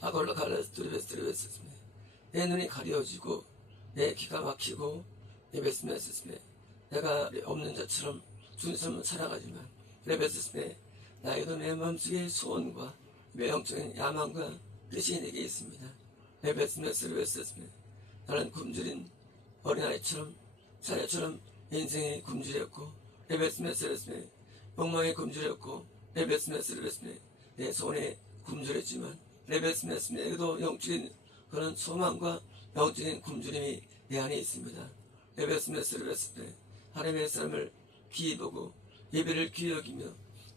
아골로 갈라서 두리베스 내 눈이 가려지고 내 기가 막히고 레베스메스스메 내가 없는 자처럼 주님처럼 살아가지만 레베스스메 나에게도 내 마음속에 소원과 매형적인 야망과 뜻이 내게 있습니다. 레베스메스메 나는 굶주린 어린아이처럼 사자처럼 인생에 굶주렸고 레베스메스메 욕망에 굶주렸고 레베스메스메 내 손에 굶주렸지만 레베스메스메에게도 영적인 그런 소망과 영적인 굶주림이 내 안에 있습니다. 레베스메스메 하나님의 사람을 귀히 보고 예배를 귀히 여기며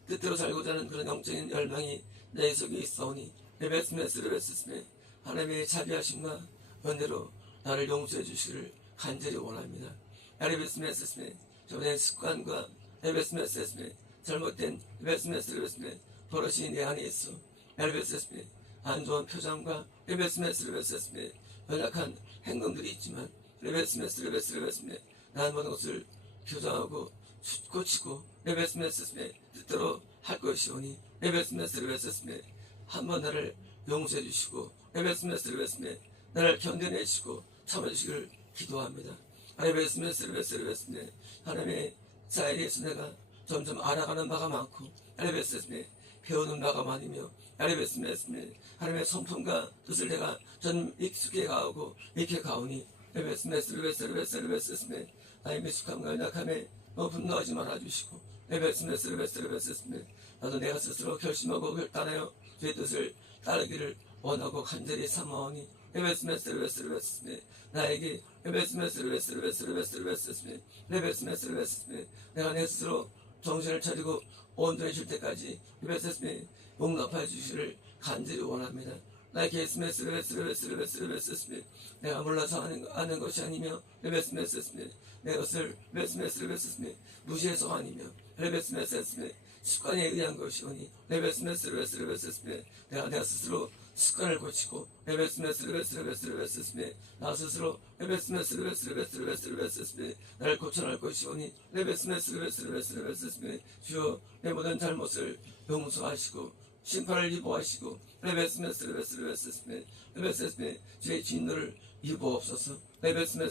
뜻대로 살고자 하는 그런 영적인 열망이 내 속에 있사오니 레베스메스메 하나님의 자비하심과 은혜로 나를 용서해 주시기를 간절히 원합니다. 레베스메스메 저번에 습관과 레베스메스메 잘못된 레베스메스메 버릇이 내 안에 있어 레베스메 안 좋은 표정과 레베스메 연약한 행동들이 있지만 레베스메 난 모든 것을 교정하고 고치고 레베스메 뜻대로 할 것이 것이오니 레베스메스르베스메 한 번 나를 용서해 주시고 레베스메스르베스메 나를 견뎌내시고 참아주시기를 기도합니다. 레베스메스르베스메 하나님의 사이에서 내가 점점 알아가는 바가 많고 레베스메 배우는 바가 많으며 레베스메 하나님의 성품과 뜻을 내가 좀 익숙해 가오고 익혀 가오니 레베스메 나의 미숙함과 연약함에 분노하지 말아주시고 레베스메 나도 내가 스스로 결심하고 결단하여 주의 뜻을 따르기를 원하고 간절히 사모하니 레베스메 나에게 레베스메 내가 내 스스로 정신을 차리고 온전해질 때까지 레베스메 용납하여 주시기를 간절히 원합니다. 나의 게스메스메 내가 몰라서 하는 것이 아니며 레베스메 내 것을 레베스메 무시해서 아니며 레베스메 습관에 의한 것이오니 레베스메 내가 스스로 습관을 고치고 레베스메 나 스스로 레베스메 나를 고쳐낼 것이오니 레베스메 주여 내 모든 잘못을 용서하시고 심판을 이보하시고 레베스메 주의 진노를 이보옵소서. 레베스메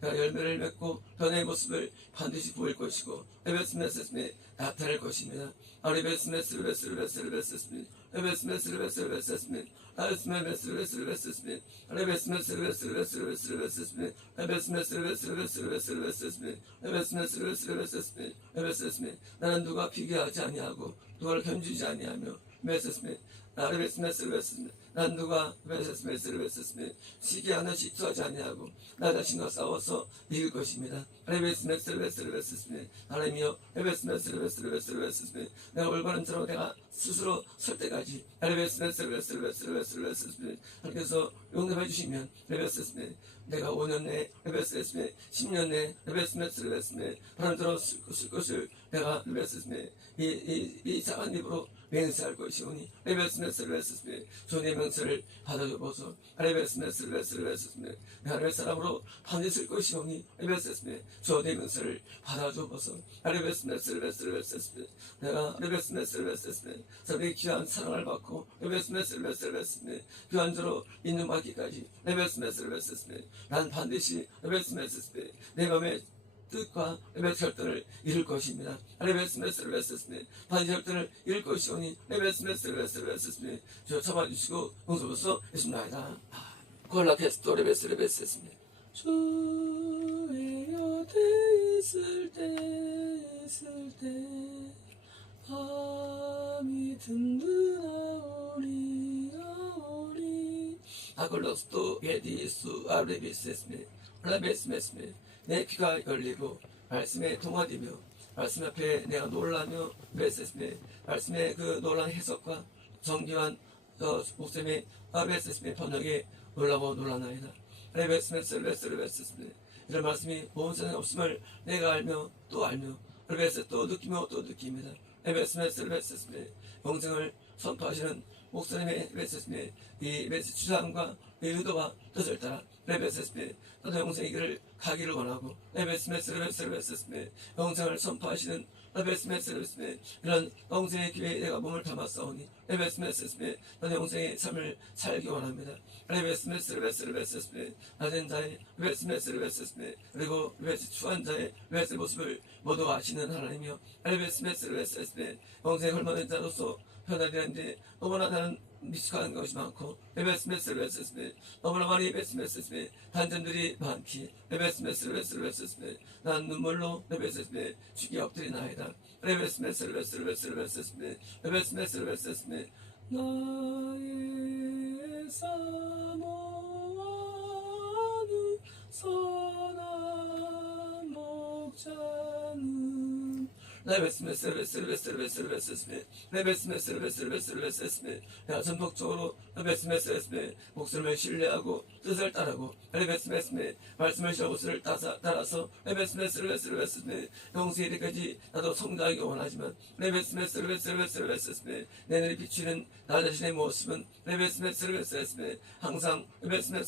내가 열매를 맺고 변화의 모습을 반드시 보일 것이고 레베스메 나타날 것입니다. 레베스메 나는 누가 비교하지 아니하고 누가를 견주지 아니하며 난 누가 시기하나 질투하지 아니하고 나 자신과 싸워서 이길 것입니다. 하나님이여 내가 올바른 자로 내가 스스로 설 때까지 하나님께서 용납해 주시면 내가 5년 내 10년 내 바람대로 쓸 것을 내가 이 작은 입으로 맹세할 것이오니 주의 명세를 받아줘보소. 하나님의 사람으로 반드시 쓸 것이오니 주의 명세를 받아줘보소. 내가 사람의 귀한 사랑을 받고 귀한 자로 인정받기까지 난 반드시 내 맘에 뜻과 결단을 이룰 것입니다. 반드시 결단을 이룰 것이오니 주여 참아주시고 용서부서 있습니다. 콜라테스토 레베스메 주의 곁에 있을 때 밤이 든든하오리 아글로스토 게디수 아레비세스메 라베스메스메 내 귀가 열리고 말씀에 동화되며 말씀 앞에 내가 놀라며 메세스메 말씀의 그 놀란 해석과 정교한 목숨의 메세스메 번역에 놀라고 놀라나이다. 레베스메 이런 말씀이 온 세상에 없음을 내가 알며 또 알며 레베스 또 느끼며 또 느낍니다. 레베스메 영생을 선포하시는 목사님의 메시스메 이 메시지 주장과 이 의도와 뜻을 따라 레베스메 나도 영생의 길을 가기를 원하고 레베스메 영생을 선포하시는 레베스메 이런 영생의 길에 내가 몸을 담았사오니 레베스메 나도 영생의 삶을 살기 원합니다. 레베스메 낮은 자의 레베스메 그리고 레베스 추한 자의 레베스 모습을 모두 아시는 하나님이여 레베스메 영생에 걸맞는 자로서 변화되는데 너무나 나는 미숙한 것이 많고 레베스메 너무나 많이 레베스메 단점들이 많기 레베스메 난 눈물로 레베스메 죽이 엎드리나이다. 레베스메 나의 사모하는 선한 목자는 레베스메 내가 전폭적으로 레베스메 목숨을 신뢰하고 뜻을 따르고 레베스메 말씀을 저것을 따라서 레베스메 영생에 이르기까지 나도 성장하기 원하지만 레베스메 내 눈에 비추는 나 자신의 모습은 레베스메 항상 레베스메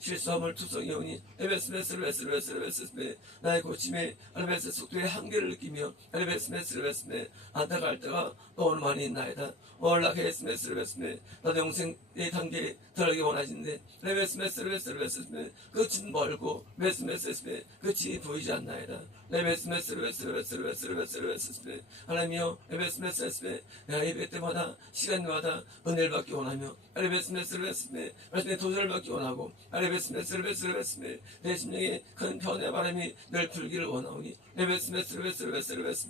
실수함을 투성이오니 레베스메 나의 고침의 레베스 속도의 한계를 느끼며 레베스메스르베스메 안타갈 때가 너무 많이 있나이다. 올라케스메스르베스메 나도 영생의 단계에 들어가기 원하시는데 레베스메스르베스메 끝은 멀고 메스메스메 끝이 보이지 않나이다. 레베스메스르베스메 하나님이여 레베스메스메 내가 예배 때마다 시간마다 은혜를 받기 원하며 레베스메스메 말씀에 도전을 받기 원하고 레베스메스메 내 심령에 큰 변화의 바람이 늘 불기를 원하오니 레베스메스메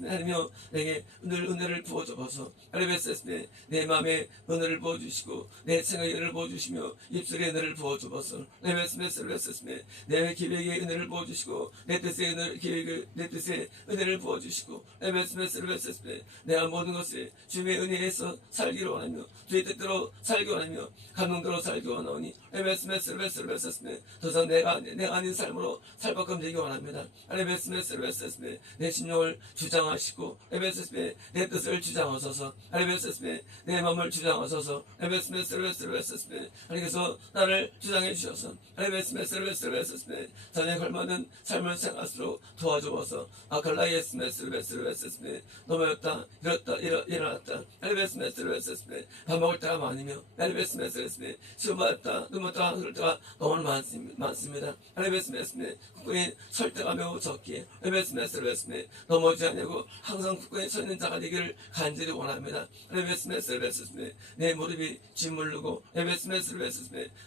하나님이여 내게 은혜를 부어주어서 레베스메 내 마음에 은혜를 부어주시고 내 생각에 은혜를 부어주시며 입술에 은혜를 부어주어서 레베스메 내 기획에 은혜를 부어주시고 내 뜻에 내 뜻에 은혜를 부어주시고 레베스메 내가 모든 것을 주님의 은혜에서 살기를 원하며 주의 뜻대로 살기 원하며 감동대로 살기 원하오니 레베스메 더 이상 내가 아닌 삶으로 살바꿈 되기 원합니다. 레베스메 내 심령을 주장하시고 레베스메 내 뜻을 주장하소서 레베스메 내 마음을 주장하소서 레베스메 하나님께서 나를 주장해 주셔서 레베스메 전에 걸맞는 삶을 생활수록 도와주어서 아칼라이에스메 넘어졌다 일어났다 레베스메 밥 먹을 때가 많으며 레베스메 시험 받았다 넘었다 그럴 때가 너무 많습니다. 레베스메 국군이 설 때가 매우 적기에 레베스메 넘어지지 않냐고 항상 국군에 서 있는 자가 되기를 간절히 원합니다. 레베스메 내 무릎이 짓물르고 레베스메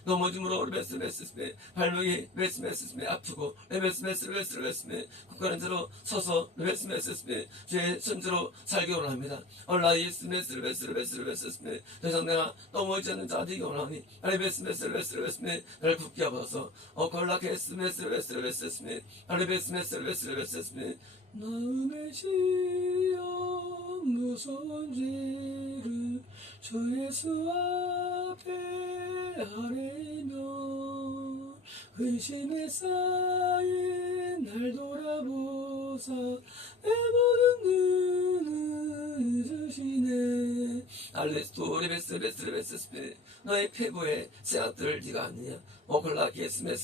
넘어짐으로 레베스메 발목이 레베스메 아프고 레베스메 국군한 자로 서서 레베스메 주의 손주로 살기 원합니다. 얼라이스메 더 이상 내가 넘어지지 않는 자가 되기 원하니 레베스메 나를 굳게 하소서 걸라케스메 레베스메 마음의 시험 무서운 죄를 주 예수 앞에 아뢰며 근심에 쌓인 날 돌아보사 내 모든 눈을 주시네. 알레스토 레베스 너의 폐부에 새악들을 네가 아느냐 오클라키에스메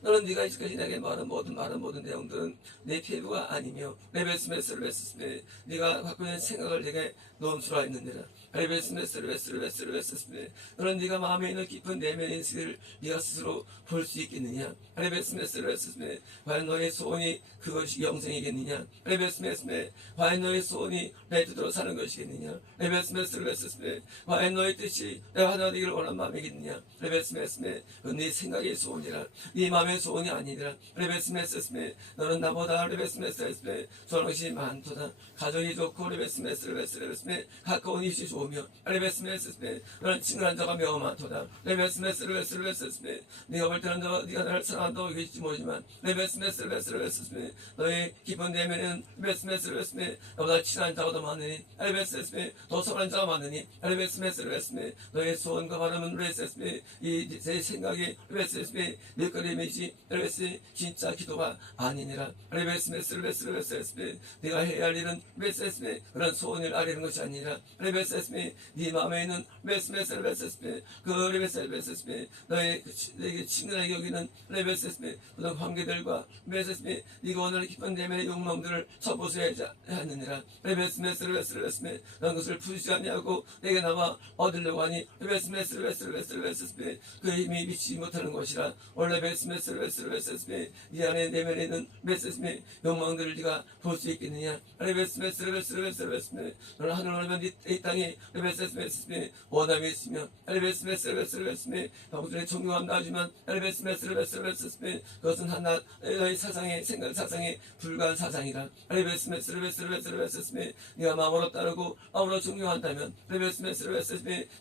너는 네가 이제까지 내게 말한 모든 내용들은 내 폐부가 아니며 레베스메 네가 갖고 있는 생각을 내게 논수라 했느니라. 레베스메 너는 네가 마음에 있는 깊은 내면의 인식을 네가 스스로 볼 수 있겠느냐. 레베스메 과연 너의 소원이 그것이 영생이겠느냐. 레베스메 과연 너의 소원이 내 뜻대로 사는 것이겠느냐. 레베스메 과연 너의 뜻이 내가 하나 되기를 원하는 마음이겠느냐. 레베스메 네 생각의 소원이라 네 마음의 소원이 아니라 레베스메 너는 나보다 레베스메 좋은 것이 많도다. 가정이 좋고 레베스메 가까운 이웃이 좋으며 레베스메 너는 친근한 자가 매우 많도다. 레베스메 네가 볼 때는 네가 나를 사랑한다고 얘기할지 모르지만 레베스메 너의 깊은 내면에는 레베스메 너보다 친한 자가 더 많으니 레베스메 더 선한 자가 많으니 레베스메 너의 소원과 바람은 레베스메 내 생각이 레베스메 몇거리이지 레베스 진짜 기도가 아니니라. 레베스메 네가 해야 할 일은 레베스메 그런 소원을 아뢰는 것이 아니라 레베스메 네 마음에 있는 레베스메 그 레베스메 너의 내게 친근하게 여기는 레베스메 그런 관계들과 레베스메 네가 오늘 깊은 내면의 욕망들을 쳐보셔야 하느니라. 레베스메 넌 그것을 부수지 아니하고 내게 나와 얻으려고 하니 레베스메 그 힘이 미치지 못하는 것이라. 원래 레베스메 네 안에 내면에 있는 레베스메 욕망들을 네가 볼 수 있겠느냐. 레베스메 너는 하늘을 올면 이 땅에 레베스메 원함이 있으며 레베스메 아버지의 존경함 나지만 레베스메 그것은 하나 너의 사상의 생각 사상에 불과한 사상이라. 레베스메 네가 마음으로 따르고 마음으로 존경한다면 레베스메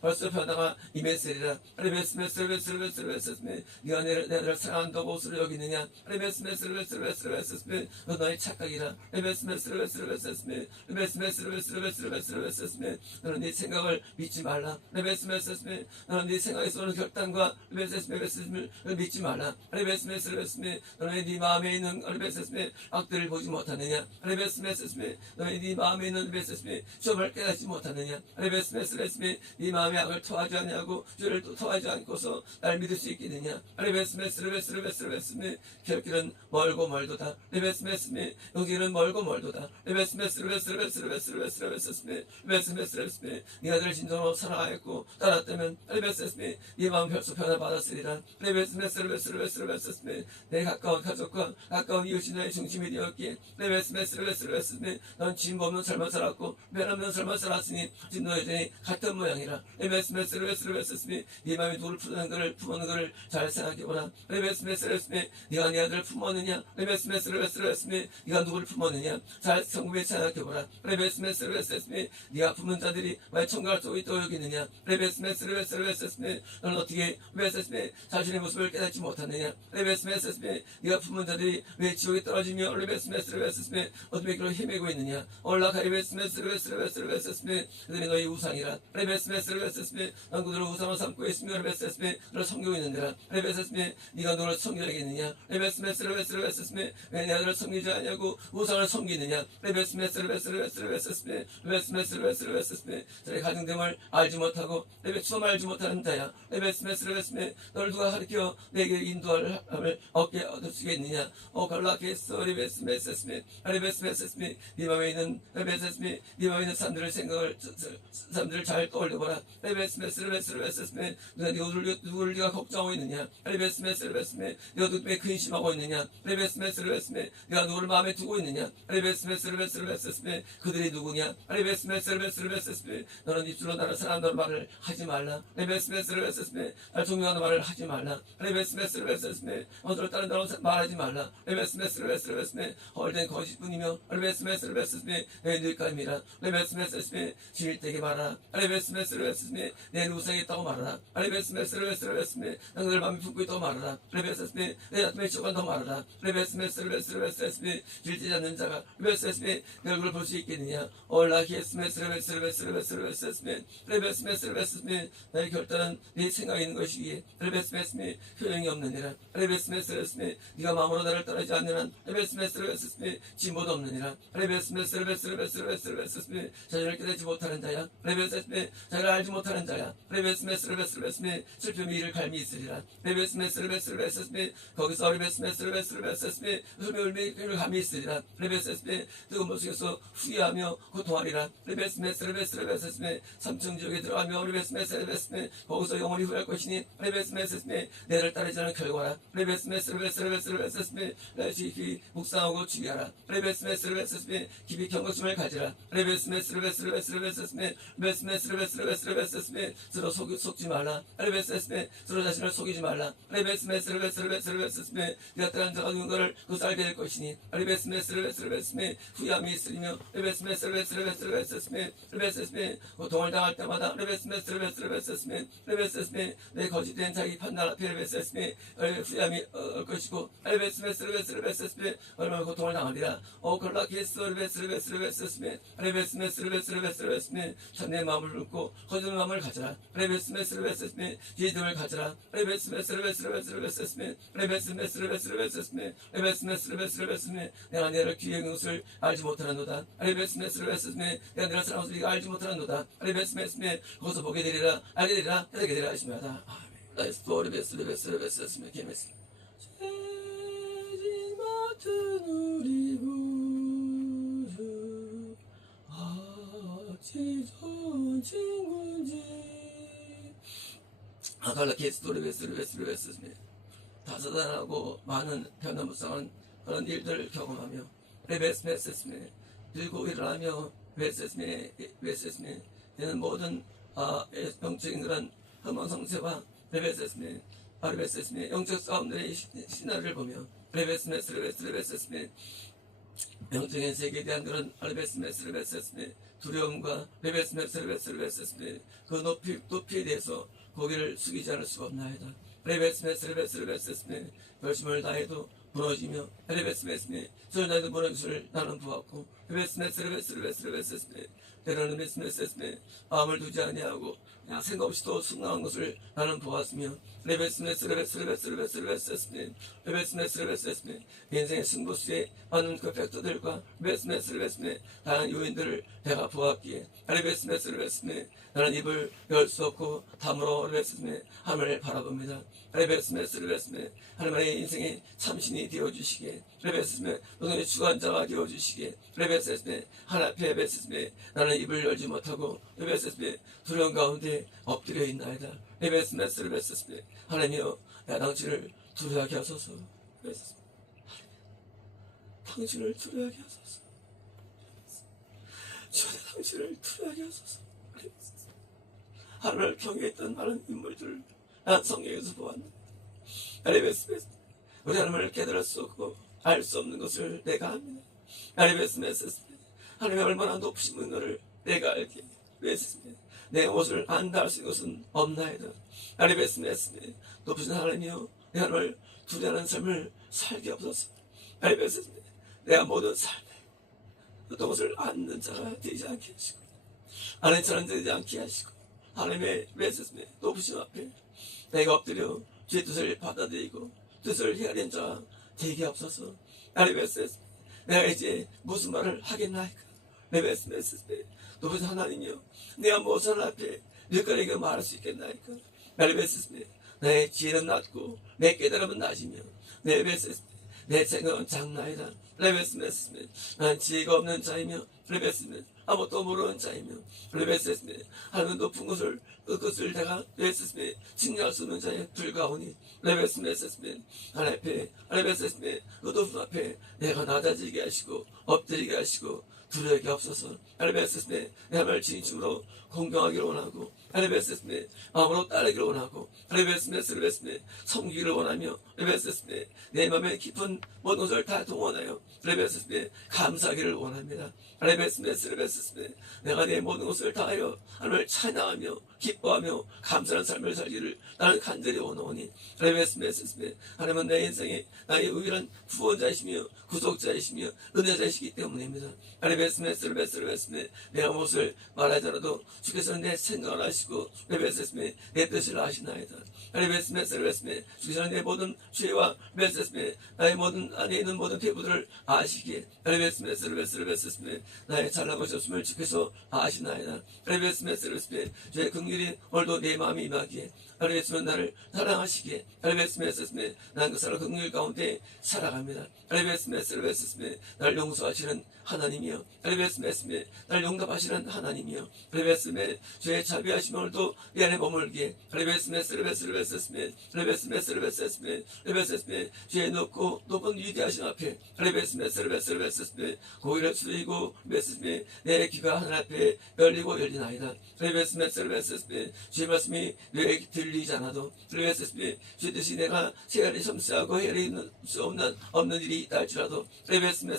벌써 변화가 임했으리라. 레베스메 네가 내를 사랑한다고 옷으로 여기느냐. 레베스메 너 너의 착각이라. 레베스메 너는 네 생각을 믿지 말라. 레베스메 너는 네 생각에서 오는 결단과 레베스메를 믿지 말라. 레베스메 너는 네 마음에 있는 레베스메 악들을 보지 못하느냐. 레베스메 너는 네 마음에 있는 레베스메 시험을 깨닫지 못하느냐. 있느냐. 레베스메스레스메 네 마음의 악을 토하지 않냐고 죄를 또 토하지 않고서 날 믿을 수 있겠느냐. 레베스메스레베스레베스레베스레베스메 결길은 멀고 멀도다. 레베스메스메 영길은 멀고 멀도다. 레베스메스레베스레베스레베스레베스레베스메 레베스메스레베스메 네 아들을 진정으로 사랑하였고 따랐다면 레베스메스메 네 마음 별수 변화받았으리라. 레베스메스레베스레베스레베스레베스메 내 가까운 가족과 가까운 이웃이 나의 중심이 되었기에 레베스메스레베스레베스레베스메 넌 짐 없는 삶을 살았고 변함없는 삶을 살았으니 지금 너의 전이 같은 모양이라. 레베스메스레베스레베스메 네 마음이 누구를 품는 것을 잘 생각해보라. 레베스메스레베스메 네가 네 아들을 품었느냐. 레베스메스레베스레베스메 네가 누구를 품었느냐. 잘 성급히 생각해보라. 레베스메스레베스메 네가 품은 자들이 왜 천국을 쏘고 있다고 여기느냐. 레베스메스레베스레베스메 너는 어떻게 레베스메 자신의 모습을 깨닫지 못하느냐. 레베스메스메 네가 품은 자들이 왜 지옥에 떨어지며 레베스메스레베스메 어둠의 길로 헤매고 있느냐. 올라카리베스메스레베스레베스레베스메 그들이 너희 우상이라. 레베스메스레베스메 넌 그들을 우상을 삼고 있으며 레베스메 너를 섬기고 있는데라. 레베스메 네가 너를 섬겨야겠느냐. 레베스메스레베스레베스메 왜 내 아들을 섬기지 않냐고 우상을 섬기느냐. 레베스메스레베스레베스레베스메 레베스메스레베스레베스메 저의 가정됨을 알지 못하고 추섬을 알지 못하는 자야. 레베스메스레베스메 너를 누가 가르쳐 내게 인도할 함을 얻게 얻으시겠느냐. 갈라케스 레베스메스메 레베스메스메 네 마음에 있는 레베스메 네 마음에 있는 사람들을 잘 떠올려보라. 레베스메스레베스레베스메 누구를 네가 걱정하고 있느냐. 레베스메스레베스메 네가 누구에 근심하고 있느냐. 레베스메스레베스메 네가 누구를 마음에 두고 있느냐. 레베스메스레베스레베스메 그들이 누구냐. 레베스메스레베스레베스메 너는 입술로 나를 사랑한다는 말을 하지 말라. 레베스메스레베스메 날 존경하는 말을 하지 말라. 레베스메스레베스메 너를 따른다고 말하지 말라. 레베스메스레베스메 헐된 거짓뿐이며 레베스메스레베스메 내 늙감이라. 레베스메스레베스메 질되게 말하라. 레베스메스레베스메 내 우상이 있다고 말하라. 레베스메스레베스메 너를 마음에 품고 있다고 말하라. 레베스메 내 아침에 지옥한다고 말하라. 레베스메스레베스메 질지 않는 자가 레베스메 내 얼굴을 볼 수 있겠느냐. 올라키에스메스레베스레베스레베스메 레베스메스레베스메 나의 결단은 네 생각에 있는 것이기에 레베스메스메 효용이 없느니라. 레베스메스레베스메 네가 마음으로 나를 따르지 않는 한 레베스메스레베스메 진보도 없느니라. 레베스메스레베스레베스레베스메 자신을 깨닫지 못하는 자야. 레베스메 자기를 알지 못하는 자야. 레베스메스레베스레베스메 슬픔이 이를 갈미 있으리라. 레베스메스레베스레베스메 거기서 레베스메스레베스레베스메 슬픔이 울미를 감이 있으리라. 레베스메 뜨거운 모습에서 후회하며 고통하리라. 레베스메스레베스레베스메 삼층 지옥에 들어가며 레베스메스레베스메 거기서 영원히 후회할 것이니 레베스메스메 내를 따르지 않은 결과라. 레베스메스레베스레베스메 깊이 묵상하고 주의하라. 레베스메스레베스메 깊이 경각심을 가지라. 레베스메스레베스레베스메 레베스메스레베스레베스메 서로 속지 말라. 레베스메 서로 자신을 속이지 말라. 레베스메스레베스레베스메 네가 따른 자가 누군가를 그것을 알게 될 것이니 레베스메스레베스레베스메 후회함이 있으리며 레베스메스레베스레베스메 고통을 당할 때마다 레베스메스레베스메 내 거짓된 자기 판단 앞에 레베스메 후회함이 올 것이고 레베스메스레베스메 얼마나 고통을 당하리라. 콜라키에스 레베스메 레베스메 참내 마음을 품고 거짓된 마음을 가져라. 레베스메 지혜됨을 가져라. 레베스메 내가 너를 귀한 것을 알지 못하는도다. 레베스메 내가 너를 사랑하는 것을 네가 알지 못하는도다. 레베스메 거기서 보게 되리라 알게 되리라 깨닫게 되리라 하시면다. 아멘. 라이스포 레베스메 게메스 죄진 맡은 우리 구주 어찌 좋은 친구인지. 갈라키에스도 레베스메 다사다난하고 많은 변화무쌍한 그런 일들을 경험하며 레베스메 들고 일어나며 베스메 이는 모든 영적인 그런 흠원성쇠와 레베스메 영적 싸움들의 신화를 보며 레베스메 영적인 세계에 대한 그런 레베스메 두려움과 레베스메 그 높이에 대해서 고개를 숙이지 않을 수가 없나이다. 레베스메 결심을 다해도 무너지며 레베스메 소리 나도 무너질 나는 보았고 레베스메스레베스레베스레베스레베스레 때로는 메스메스메 마음을 두지 아니하고 그냥 생각 없이 또 순간한 것을 나는 보았으며 레베스메스레베스레베스레베스레베스레베스레 레베스메스레베스레베스레 인생의 승부수에 많은 그 팩터들과 레베스메스레베스레 다양한 요인들을 내가 보았기에 레베스메스레베스레 나는 입을 열 수 없고 담으로 레베스메 하늘을 바라봅니다. 레베스메스레베스레 하나님의 인생의 참신이 되어주시기에 레베스메 너의 주관자가 되어주시기에 레베스메 하나님 앞에 레베스메 나는 입을 열지 못하고 레베스메 두려움 가운데 엎드려 있나이다. 레베스메 하나님이여 당신을 두려워하게 하소서. 당신을 두려워하게 하소서. 주님 당신을 두려워하게 하소서. 하나님을 경외했던 많은 인물들을 난 성경에서 보았는데 레베스메 우리 하나님을 깨달을 수 없고 알 수 없는 것을 내가 압니다. 레베스메 하나님의 얼마나 높으신 분을 내가 알기에 레베스메 내 옷을 안다 할 수 있는 것은 없나이다. 레베스메 높으신 하나님이여 내 하나님을 두려워하는 삶을 살게 없어서 레베스메 내가 모든 삶에 어떤 것을 안는 자가 되지 않게 하시고 아는 자는 되지 않게 하시고 하나님의 레베스메 높으신 앞에 내가 엎드려 주의 뜻을 받아들이고 뜻을 헤아린 자 되게 없어서 레베스메 내가 이제 무슨 말을 하겠나이까. 레베스메 높으신 하나님이여 내가 무슨 앞에 너희에게 말할 수 있겠나이까. 레베스메 나의 지혜는 낮고 내 깨달음은 낮으며 레베스메 내 생각은 장나이다. 레베스메 난 지혜가 없는 자이며 레베스메 아무것도 모르는 자이며 레베스메 하나님 높은 것을 그것을 내가 레베스메 증명할 수 없는 자에 불가오니 레베스메 하나님 앞에 레베스메 그 높은 앞에 내가 낮아지게 하시고 엎드리게 하시고 두려워하게 없어서 레베스메 내 하나님을 진심으로 공경하기를 원하고 레베스메 마음으로 따르기를 원하고 레베스메 섬기기를 원하며 레베스메 내 마음의 깊은 모든 것을 다 동원하여 레베스메 감사하기를 원합니다. 레베스메 내가 내 모든 것을 다하여 하나님을 찬양하며 기뻐하며 감사하는 삶을 살기를 나는 간절히 원하오니 레베스메 하나님은 내 인생에 나의 유일한 구원자이시며 구속자이시며 은혜자이시기 때문입니다. 레베스메 내가 무엇을 말하더라도 주께서는 내 생각을 하시고 레베스메 내 뜻을 아시나이다. 레베스메 주께서는 내 모든 죄와 레베스메 나의 모든 안에 있는 모든 태부들을 아시기에 레베스메 나의 잘난 것이 없음을 주께서 아시나이다. 레베스메 주의 긍휼이 오늘도 내 마음이 임하기에 레베스메 나를 사랑하시기에 레베스메 난 그 사랑 긍휼 가운데 살아갑니다. 레베스메 나를 용서하시는 하나님이여 레베스메 나를 용납하시는 하나님이여 레베스메 주의 자비하심 오늘도 내 안에 머물기에 레베스메 주의 높은 위대하신 앞에 레베스메 고개를 숙이고 레베스메 내 귀가 하늘 앞에 열리고 열리나이다. 레베스메 주의 말씀이 내 들리지 않아도 레베스메 주의 뜻이 내가 세간에 섬세하고 헤아릴 수 없는 일이 있다 할지라도 레베스메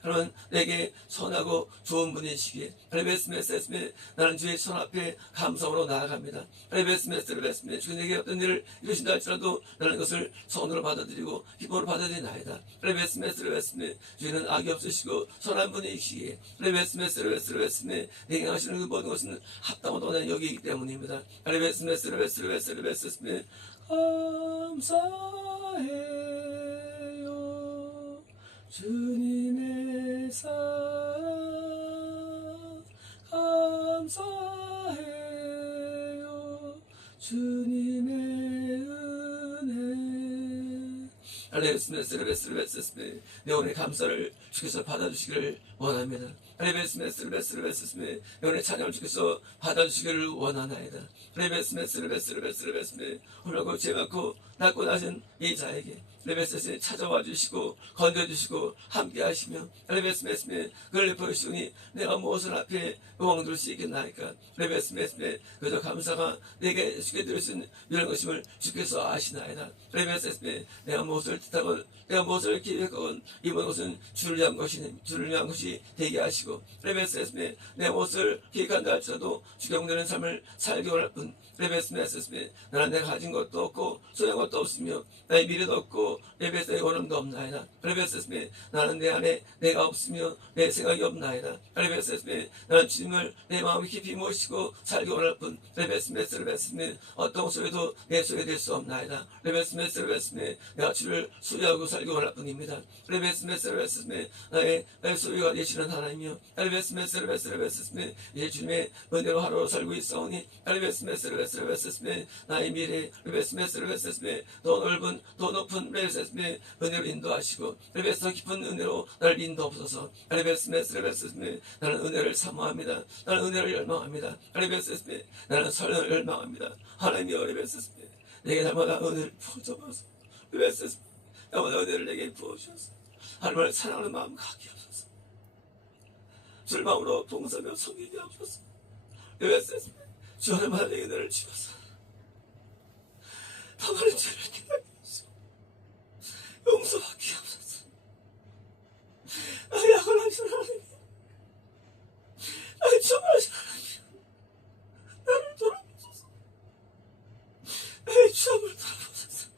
하나님은 내게 선하고 좋은 분이시기에 레베스메 나는 주의 손 앞에 감사로 나아갑니다. 레베스메 주의 내게 어떤 일을 이루신다 할지라도 나는 그것을 선으로 받아들이고 기쁨으로 받아들이나이다. 레베스메 주의는 악이 없으시고 선한 분이시기에 레베스메 내게 하시는 그 모든 것은 합당하다고 나는 여기기 때문입니다. 레베스메 감사해요 주님의 사랑 감사해요 주님의 은혜. 레베스메 내 오늘 감사를 주께서 받아주시기를 원합니다. 레베스메 내 오늘 찬양을 주께서 받아주시기를 원하나이다. 레베스메 홀라고 죄 많고 낮고 낮은 이 자에게 레베스메 찾아와 주시고 건져주시고 함께 하시며 레베스메 그를 보시오니 내가 무엇을 앞에 왕들 수 있겠나이까. 레베스메 그저 감사가 내게 주께 드릴 수 있는 이런 것임을 주께서 아시나이다. 레베스메 내가 무엇을 뜻하건 내가 무엇을 기획하건 이번 것은 주를 위한 것이 되게 하시고 하시고 레베스메 내 옷을 기획한다 할지라도 주경되는 삶을 살기 원할 뿐 레베스메 나는 내가 가진 것도 없고 소유한 것도 없으며 나의 미래도 없고 레베스의 원함도 없나이다. 레베스메 나는 내 안에 내가 없으며 내 생각이 없나이다. 레베스메 나는 주님을 내 마음에 깊이 모시고 살기 원할 뿐 레베스메 어떤 소유도 내 소유될 수 없나이다. 레베스메 내가 주를 소유하고 살기 원할 뿐입니다. 레베스메 나의 소유가 되시는 하나님이여 레베스메 이제 주님의 은혜로 하루로 살고 있사오니 레베스메 나의 미래 레베스메 더 넓은 더 높은 레베스메 은혜로 인도하시고 레베스 깊은 은혜로 나를 인도하소서. 레베스메 나는 은혜를 사모합니다. 나는 은혜를 열망합니다. 레베스메 나는 선을 열망합니다. 하나님이여 레베스메 내게 날마다 은혜를 부어줘서 레베스메 날마다 은혜를 내게 부어주셔서 하나님을 사랑하는 마음 갖게 하소서. 절망으로 봉사며 섬기게 하소서. 레베스메 주 하나님마다 내게 은혜를 주셔서 더 많은 죄를 깨닫게 하시고 용서받게 하소서. 나의 악을 하신 하나님, 나의 죄를 하신 하나님, 나를 돌아보소서. 나의 죄악을 돌아보소서.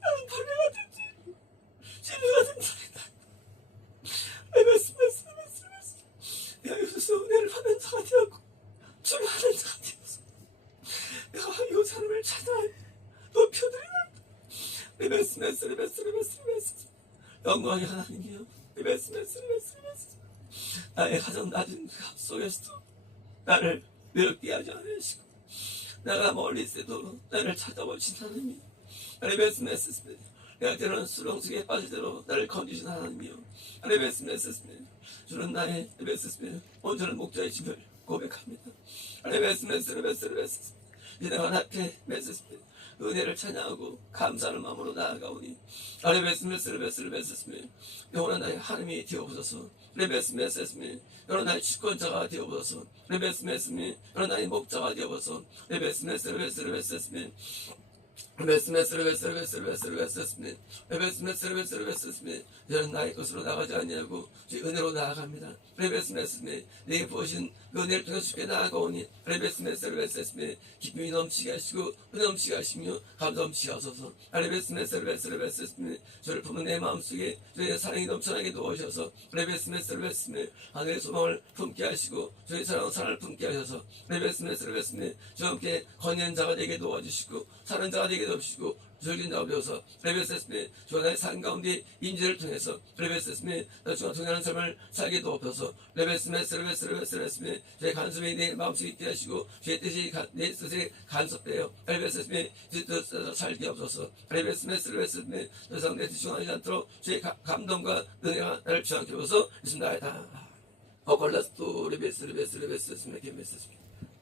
나는 벌레가 된 죄, 진리가 된 자리다. 레베스메 내가 여기서 은혜를 받는 자가 되었고 주를 하는 자가 되어서 내가 이 사람을 찬양하며 높여드리나이다. 레베스메 영광의 하나님이여 레베스메 나의 가장 낮은 값 속에서도 나를 외롭게 하지 않으시고 내가 멀리 있어도 나를 찾아보신 하나님이여 레베스메 내가 때로는 수렁속에 빠질 대로 나를 건지신 하나님이여 레베스메 주는 나의 레베스메 온전한 목자이심을 고백합니다. 레베스메 이제 내가 나한테 메스스메 은혜를 찬양하고 감사하는 마음으로 나아가오니 레베스메 영원한 나의 하나님이 되어보소서. 레베스메 영원한 나의 주권자가 되어보소서. 레베스메 영원한 나의 목자가 되어보소서. 레베스메 저는 나의 것으로 나가지 아니하고 주의 은혜로 나아갑니다. 레베스메 내게 부으신 그 은혜를 통해 주께 나아가오니 레베스메 기쁨이 넘치게 하시고 은혜 넘치게 하시며 감사 넘치게 하소서. 레베스메 저를 품은 내 마음속에 주의 사랑이 넘쳐나게 도와주셔서 레베스메 하늘의 소망을 품게 하시고 주의 사랑을 품게 하셔서 레베스메 주와 함께 건의한 자가 되게 도와주시고 사는 자가 되게 도와주시고 즐긴 자가 되어서 레베스메 주와 나의 삶 가운데 인재를 통해서 레베스메 주와 동행하는 삶을 살게 도와주셔서 레베스메 주의 간섭이 내 마음속에 있게 하시고 주의 뜻이 내 뜻에 간섭되어 레베스메 주의 뜻을 살게 하소서. 레베스메 더 이상 내 뜻이 원하지 않도록 주의 감동과 은혜가 나를 피하게 하소서. 있습니다. 어걸라스도 레베스메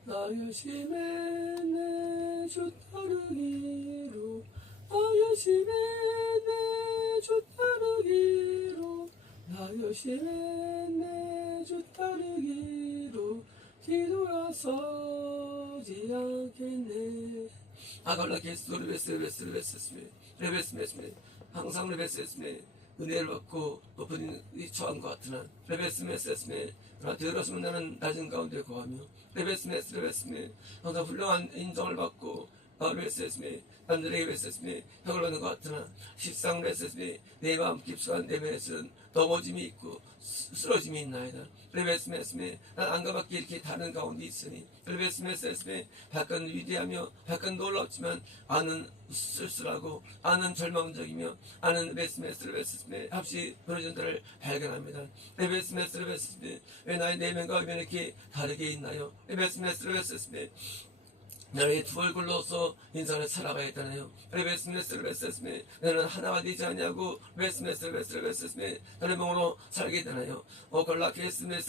나 열심히 내 주 따르기로 나 열심히 내 주 따르기로 나 열심히 내 주 따르기로 뒤돌아서지 않겠네. 아갈라 게스도 레베스메 항상 레베스메 은혜를 받고 높은 이 처한 것 같으나 레베스메 그러나 되돌아서면 나는 낮은 가운데 거하며 레베스메 항상 훌륭한 인정을 받고 레베스메 남들에게 레베스메 혁을 받는 것 같으나 십상 레베스메 내 마음 깊숙한 내면에서는 넘어짐이 있고 쓰러짐이 있나이다. 레베스메 난 안가밖에 이렇게 다른 가운데 있으니 레베스메 밖은 위대하며 밖은 놀랍지만 안은 쓸쓸하고 안은 절망적이며 안은 레베스메 합시 무너진 자를 발견합니다. 레베스메 왜 나의 내면과 외면이 이렇게 다르게 있나요? 레베스메 나의 두 얼굴로서 인생을 살아가야겠다네요. 레베스메 나는 하나가 되지 않냐고 레베스메 나의 몸으로 살게 되나요? 걸라케스메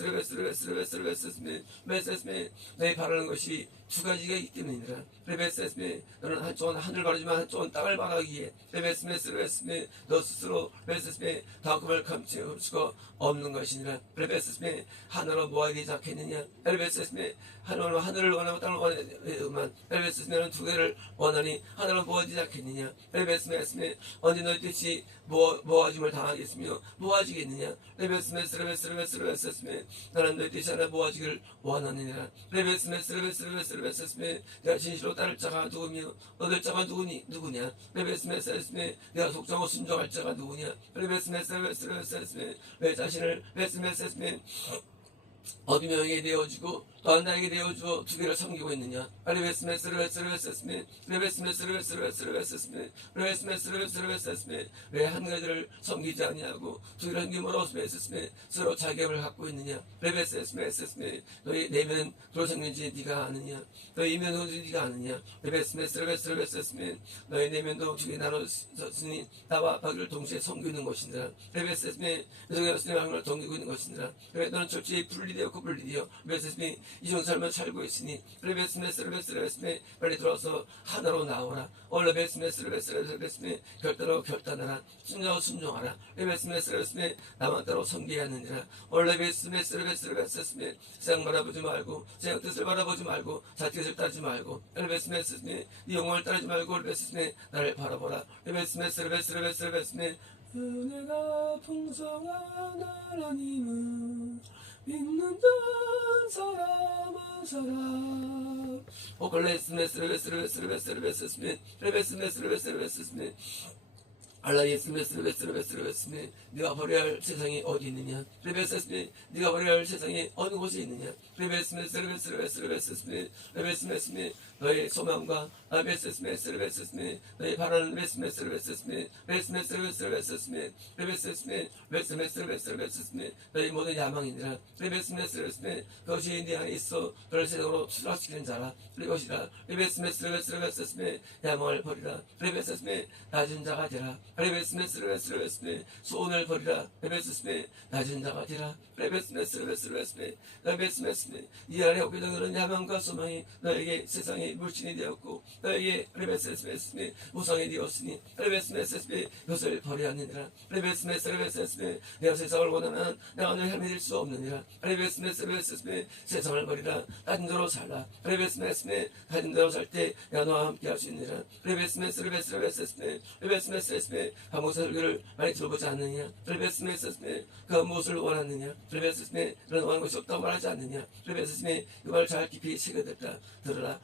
내 바라는 것이 두 가지가 있기 때문이니라. 레베스메 너는 한쪽은 하늘 바라지만 한쪽은 땅을 바라기에 레베스메 너 스스로 레베스메 다금을 감출 수가 없는 것이니라. 레베스메 하늘로 모아야 되지 않겠느냐. 레베스메 하늘을 원하고 땅을 원하지만 원하지만 레베스스는 두 개를 원하니 하나로 모아지지 않겠느냐. 레베스메스메 언제 너희 뜻이 모아짐을 당하겠으며 모아지겠느냐. 레베스메스메 나는 너희 뜻이 하나 모아지기를 원하느니라. 레베스메스메 내가 진실로 따를 자가 누구며 얻을 자가 누구냐. 레베스메 내가 속정하고 순종할 자가 누구냐. 레베스메 내 자신을 레베스메 어둠형에 되어지고 또한 나에게 되어주어 두 개를 섬기고 있느냐. 왜 한 가지를 섬기지 아니하고 두 개를 섬김으로 서로 자격을 갖고 있느냐. 너희 내면 도생는지 네가 아느냐. 너희 이면 도생는지 네가 아느냐. 너희 내면도 두 개 나눴으니 나와 바기를 동시에 섬기는 것이니라. 를 동기고 있는 것이니라. 너는 철저히 분리되었고 분리되어 이중 삶을 살고 있으니 빨리 들어와서 하나로 나오라. 결단하고 결단하라. 순종하고 순종하라. 나만 따로 섬겨야 하느니라. 세상 바라보지 말고 세상 뜻을 바라보지 말고 자기 뜻을 따르지 말고 네 영혼을 따르지 말고 나를 바라보라. 은혜가 풍성한 하나님은 믿는 사람 한 사람. 네가 버려야 할 세상이 어디 있느냐. 네가 버려야 할 세상이 어느 곳에 있느냐. 너의 소망과 너의 바라는 너의 모든 야망이니라. 그것이 네 안에 있어 너를 세상으로 추락시키는 자라. 그것이라. 야망을 버리라. 낮은 자가 되라. 소원을 버리라. 낮은 자가 되라. 이 안에 없게 되는 야망과 소망이 너에게 세상의 물친이 되었고 너에게 우상이 되었으니 이것을 버려야 하느니라. 내가 세상을 원하면 내가 늘 헤매질 수 없느니라. 세상을 버리라. 낮은 대로 살라. 낮은 대로 살 때 내가 너와 함께 할 수 있느니라. 한국 설교를 많이 들어보지 않느냐. 그 무엇을 원하느냐. 그런 원하는 것이 없다고 말하지 않느냐. 이 말을 잘 깊이 새겨듣다 들으라.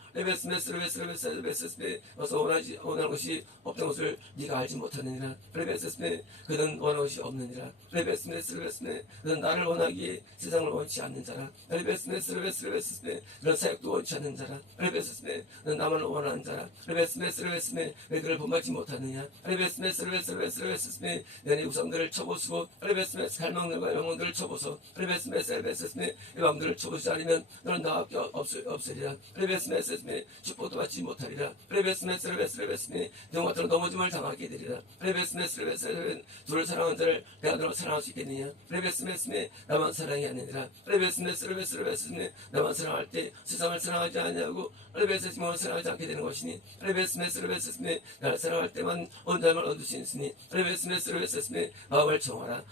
어서 원하는 것이 없던 것을 네가 알지 못하느니라. 그는 원하는 것이 없느니라. 그는 나를 원하기에 세상을 원치 않는 자라. 그런 사역도 원치 않는 자라. 그는 나만 원하는 자라. 왜 그를 본받지 못하느냐. 내 우상들을 쳐보시고 갈망들과 영혼들을 쳐보소. 이 마음들을 쳐보지 않으면 너는 나밖에 없으리라. 축복도 받지 못하리라. 영화처럼 넘어짐을 당하게 되리라. 둘을 사랑하는 자를 내가 너를 사랑할 수 있겠느냐. 나만 사랑이 아니라 나만 사랑할 때 세상을 사랑하지 아니하고 세상을 사랑하지 않게 되는 것이니 나를 사랑할 때만 온전함을 얻을 수 있으니 마음을 정하라.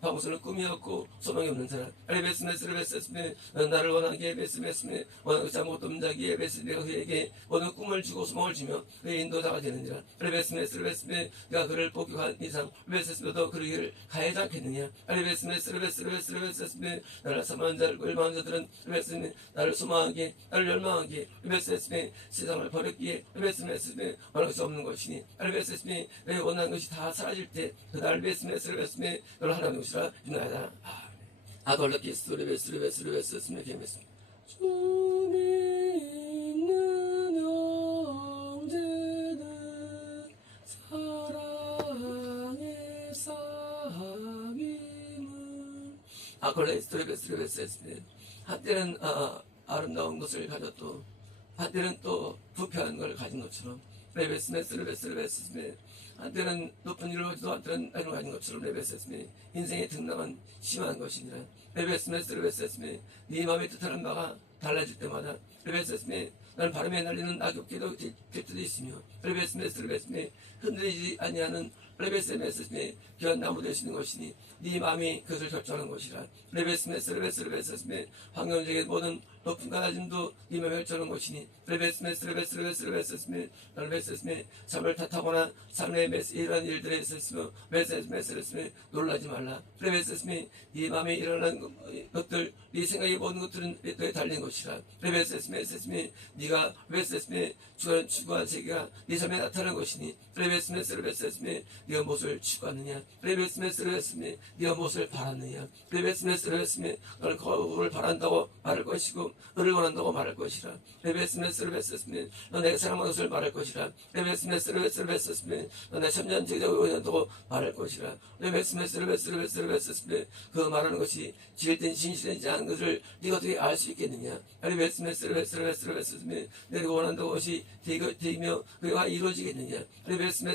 방구스는 꿈이었고 소망이 없는 사람. 나를 원하기에 원하는 것이 아무것도 없는 자기에 내가 그에게 모든 꿈을 주고 소망을 주며 그의 인도자가 되느니라. 내가 그를 복귀한 이상 너도 그 길을 가야지 않겠느냐. 나를 사모하는 자를 열망하는 자들은 나를 소망하기에 나를 열망하기에 세상을 버렸기에 원하는 것이 없는 것이니 내 원하는 것이 다 사라질 때 그 날 너를 하라는 것이라 유나이다. 아돌라키스 레베스 주 믿는 형제들 사랑의 사귐은 한때는 아름다운 것을 가졌고 한때는 또 부패한 걸 가진 것처럼 한때는 높은 일을 하지도 한때는 나이를 가진 것처럼 인생의 등락은 심한 것이니라. 네 마음에 뜻하는 바가 달라질 때마다 나는 바람에 날리는 낙엽기도 될 때도 있으며 레베스메 흔들리지 아니하는 레베스메 귀한 나무 되시는 것이니 네 마음이 그것을 결정하는 것이라. 레베스메 환경적인 모든 높음과 낮음도 네 마음이 결정하는 것이니 레베스메 삶을 탓하거나 삶의 이러한 일들에 있었으며 메세스메 놀라지 말라. 레베스메 네 마음에 일어나는 것들 네 생각의 모든 것들은 너에 달린 것이라. 레베스메 네가 레베스메 주관 세계가 네 삶에 나타나는 것이니 레베스메 네가 무엇을 추구하느냐. 레베스메 네가 무엇을 바랐느냐. 레베스메 너는 거울을 바란다고 말할 것이고 너를 원한다고 말할 것이라. 레베스메 너 내가 사랑하는 것을 말할 것이라. 레베스메 너 내 참전 제자고 원한다고 말할 것이라. 레베스메 그 말하는 것이 진실된 진실이지 않은 것을 네가 어떻게 알 수 있겠느냐. 레베스메 내가 원한다는 것이 되며 그가 이루어지겠느냐. 레베스메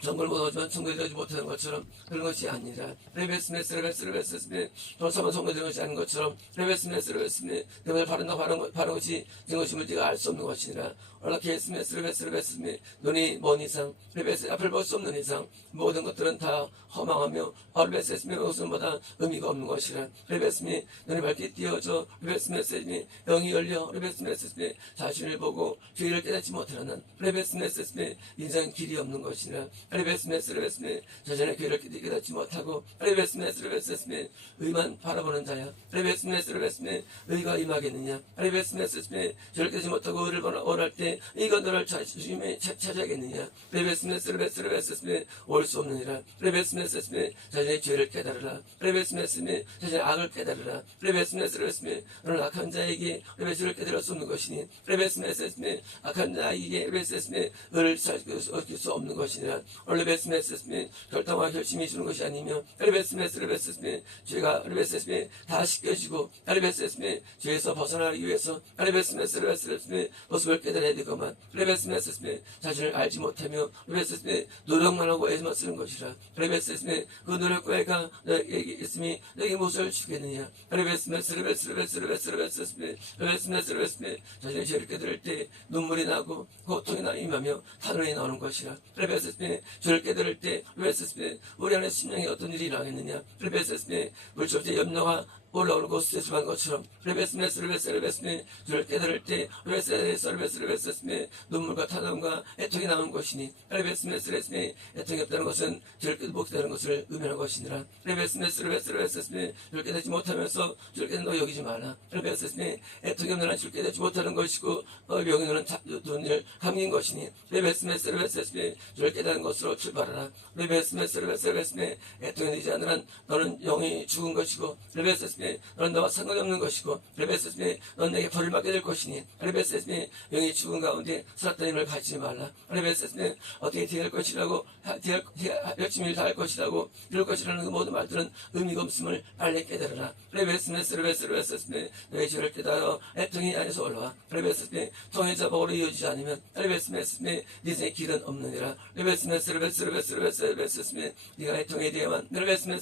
정글을 얻지만 성공되지 못하는 것처럼 그런 것이 아니라 레베스메 돌사만 성공되는 것이 아닌 것처럼 레베스메 내 말을 바른 것이 된 것임을 네가 알 수 없는 것이니라. 올라케스메 눈이 먼 이상 레베스 앞을 볼 수 없는 이상 모든 것들은 다 허망하며 레베스메 웃음보다 의미가 없는 것이라. 레베스메 눈이 밝게 띄어져 레베스메 영이 열려 레베스메 자신을 보고 죄를 깨닫지 못하는 레베스메 인생 길이 없는 것이라. 레베스메 자신의 죄를 깨닫지 못하고 레베스메 의만 바라보는 자야. 레베스메 의가 임하겠느냐. 레베스메 죄를 깨닫지 못하고 의를 원할 때 이거 너를 찾아야겠느냐. 레베스메 올 수 없느니라. 레베스메 자신의 죄를 깨달으라. 레베스메 자신의 악을 깨달으라. 레베스메 너는 악한 자에게 레베스를 깨달을 수 없는 것이니 레베스메 악한 자에게 레베스메 의를 얻을 수 없는 것이니라. 레베스메 결단과 결심이 주는 것이 아니며 레베스메 죄가 레베스메 다 씻겨지고 레베스메 죄에서 벗어나기 위해서 레베스메 모습을 깨달아야 되고만 레베스메 자신을 알지 못하며 레베스메 노력만 하고 애만 쓰는 것이라. 레베스메 그 노력과 애가 너에게 있음이 너에게 무엇을 주겠느냐. 레베스메 자신의 죄를 깨달을 때 눈물이 나고 고통이 임하며 탄원이 나오는 것이라. 레베스메 죄를 깨달을 때 레베스메 우리 안에 심령에 어떤 일이 일어나겠느냐. 레베스메 물질의 염려가 올라오고 스트레스한 것처럼 레베스메 죄를 깨달을 때 레베스메 눈물과 탄원과 애통이 나오는 것이니 레베스메 애통이 없다는 것은 죄를 깨닫지 못하는 것을 의미하는 것이니라. 레베스메 죄를 깨닫지 못하면서 죄를 깨닫는 너 여기지 마라. 레베스메 애통이 없는 한 죄를 깨닫지 못하는 것이고 병이 너는 돈을 감긴 것이니 레베스메 죄를 깨닫는 것으로 출발하라. 레베스메 애통이 되지 않는 한 너는 영이 죽은 것이고 레베스메 너는 나와 상관이 없는 것이고 레베스메 너는 내게 벌을 받게 될 것이니 레베스메 영이 죽은 가운데 살았다는 힘을 가지지 말라. 레베스메 어떻게 될 것이라고 열심히 다 할 것이라고 이럴 것이라는 그 모든 말들은 의미가 없음을 빨리 깨달으라. 레베스메 너의 죄를 깨달아 애통이 안에서 올라와. 레베스메 통해자 복으로 이어지지 않으면 레베스메 네 인생의 길은 없느니라. 레베스메 네가 애통에 대해만 레베스메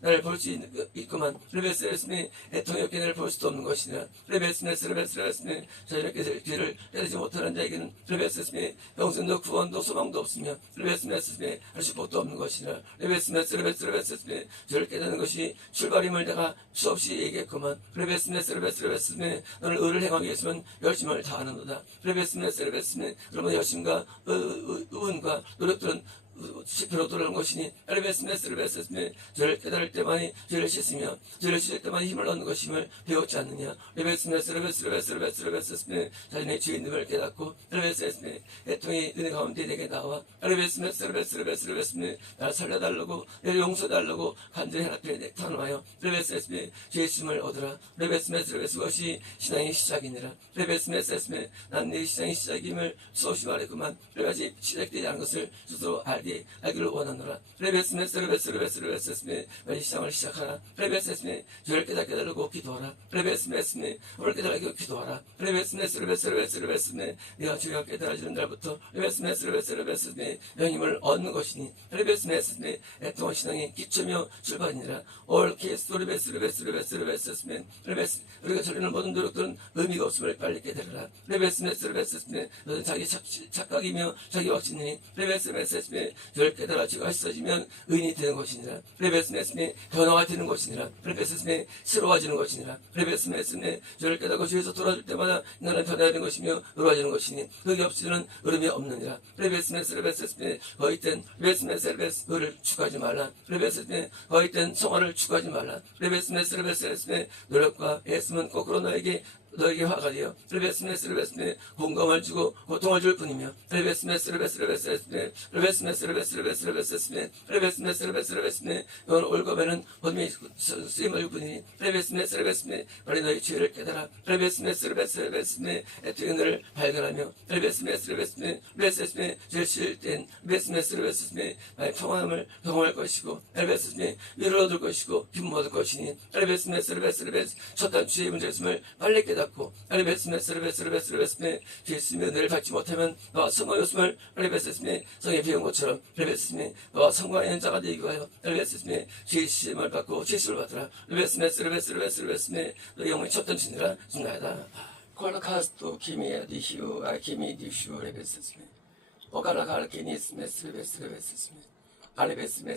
나를 볼 수 있구만. 레베스메 애통의 없게 나를 볼 수도 없는 것이니라. 레베스메 자신의 길을 깨닫지 못하는 자에게는 레베스메 영생도 구원도 소망도 없으며 레베스메 할 축복도 없는 것이니라. 레베스메 죄를 깨닫는 것이 출발임을 내가 수없이 얘기했구만. 레베스메 너는 의를 행하기 위해서는 열심을 다하는도다. 레베스메 그러면 열심과 의원과 노력들은 10% 돌아오는 것이니 레베스메 죄를 깨달을 때만이 죄를 씻으며 죄를 씻을 때만이 힘을 얻는 것임을 배웠지 않느냐. 레베스메 자신의 죄의 능을 깨닫고 레베스메 애통의 은혜 가운데 내게 나와 레베스메 나를 살려달라고 나를 용서달라고 간절히 하나 앞에 탄원하여 레베스메 죄의 심을 얻으라. 레베스메 그것이 신앙의 시작이니라. 레베스메 난 내 신앙의 시작임을 수없이 말했구만. 그래야지 시작되지 않은 것을 스스로 알게 알게 하기를 원하노라. 레베스메스메 빨리 시장을 시작하라. 레베스메 주를 깨달고 기도하라. 레베스메 오늘 깨달고 기도하라. 레베스메 내가 주가 깨달아지는 날부터 레베스메 영임을 얻는 것이니 레베스메 애통한 신앙의 기초며 출발이니라. 올케스 레베스 우리가 저리는 모든 노력들은 의미가 없음을 빨리 깨달으라. 레베스메 너는 자기 착각이며 자기 확신이니 레베스메 주를 깨달아 지가 있어지면 의인이 되는 것이니라. 레베스메 변화가 되는 것이니라. 레베스메 새로워지는 것이니라. 레베스메 주를 깨닫고 주에서 돌아줄 때마다 너는 변화되는 것이며 의로워지는 것이니 그게 없이는 의름이 없느니라. 레베스메 거짓된 레베스메 의를 추구하지 말라. 레베스메 거짓된 성화를 추구하지 말라. 레베스메 노력과 애씀은 거꾸로 너에게 화가 되어 레베스메 공감을 주고 고통을 줄 뿐이며 레베스메 너는 올거면은 본미 쓰임을 줄 뿐이니 레베스메 빨리 너희 죄를 깨달아. 레베스메 애통의 너를 발견하며 레베스메 죄를 실 땐 레베스메 나의 평안함을 경험할 것이고 레베스메 위로를 얻을 것이고 기쁨을 얻을 것이니 레베스메 첫단 죄의 문제였음을 빨리 깨달아 레베스메 죄 있으며 너를 받지 못하면 너와 성화였음을 레베스메 성에 배운 것처럼 레베스메 너와 성화의 자가 되기 위하여 레베스메 죄의 시험을 받고 죄수를 받으라. 레베스메 너의 영혼이 쳤던 진이라 죽나이다. 콜라카스토 키미야 디시오 아키미 디시오 레베스메 오카라카르 키니스메 레베스메 아레베스메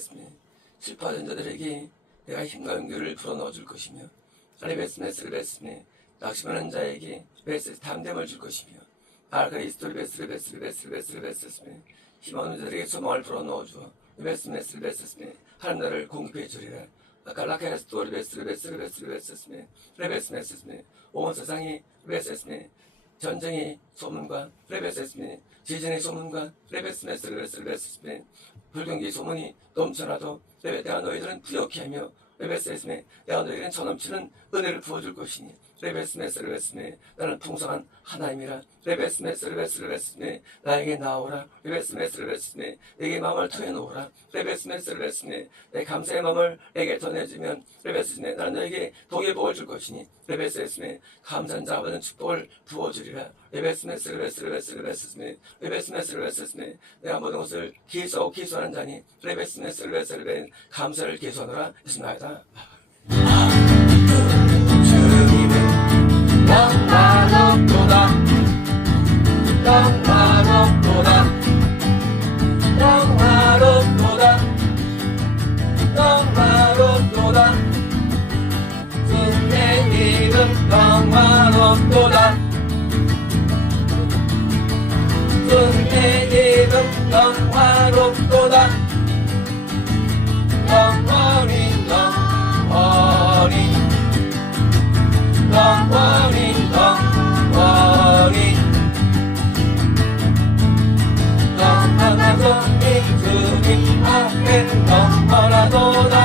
실패하던 자들에게 내가 힘과 용기를 불어넣어 줄 것이며 레베스메 낙심하는 자에게 담됨을 줄 것이며 알그리스도 레베스메 힘없는 자들에게 소망을 불어넣어 주어 레베스메 하나님 나를 공급해 주리라. 갈라케스도 레베스메 온 세상이 레베스메 전쟁의 소문과 레베스메 지진의 소문과 레베스메 불경기의 소문이 넘쳐나도 내가 너희들은 부욕해 하며 레베스메 내가 너희들은 저넘치는 은혜를 부어줄 것이니 레베스메 나는 풍성한 하나님이라. 레베스메 나에게 나오라. 레베스메 내게 마음을 터여놓으라. 레베스메 내 감사의 마음을 내게 전해주면 레베스메 나는 너에게 동일복을 줄 것이니 레베스메 감사한 자가 받은 축복을 부어주리라. 레베스메 내가 모든 것을 기수하고 기수하는 자니 레베스메 감사를 기수하노라 했습니다. 영화롭도다 영화롭도다 영화롭도다 영화롭도다 주의 이름 영화롭도다 주의 이름 영화롭도다 영원히 영원히 영원히 영원히 영원하던 이 주님 앞에 영원하도다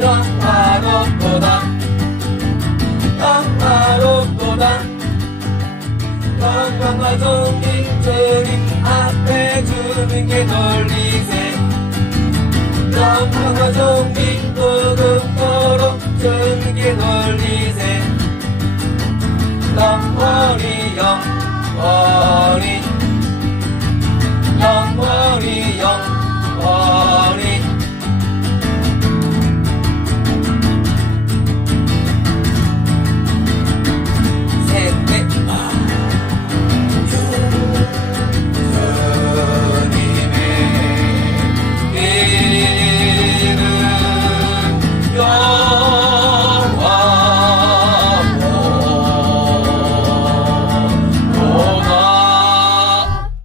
영화롭도다 영화롭도다 영원하던 이 주님 앞에 주님께 돌리세 영원하던 이 무릎도록 주님께 돌리세 영원히 영원